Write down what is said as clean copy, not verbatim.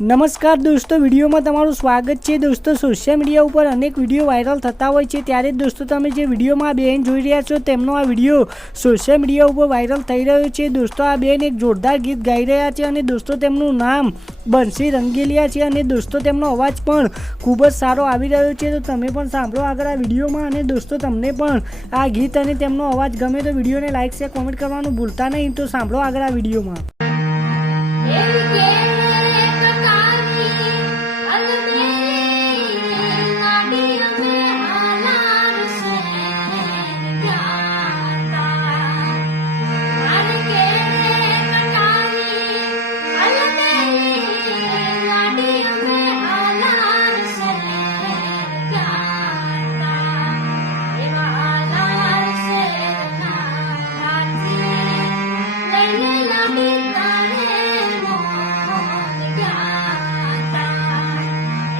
નમસ્કાર દોસ્તો, વિડીયોમાં તમારું સ્વાગત છે। દોસ્તો, સોશિયલ મીડિયા ઉપર અનેક વિડીયો વાયરલ થતા હોય છે, ત્યારે દોસ્તો તમે જે વિડીયોમાં આ બેન જોઈ રહ્યા છો તેમનો આ વિડીયો સોશિયલ મીડિયા ઉપર વાયરલ થઈ રહ્યો છે। દોસ્તો, આ બેન એક જોરદાર ગીત ગાઈ રહ્યા છે અને દોસ્તો તેમનું નામ બંસી રંગેલિયા છે અને દોસ્તો તેમનો અવાજ પણ ખૂબ જ સારો આવી રહ્યો છે। તો તમે પણ સાંભળો આગળ આ વિડીયોમાં અને દોસ્તો તમને પણ આ ગીત અને તેમનો અવાજ ગમે તો વિડીયોને લાઈક શેર કોમેન્ટ કરવાનું ભૂલતા નહીં। તો સાંભળો આગળ આ વિડીયોમાં।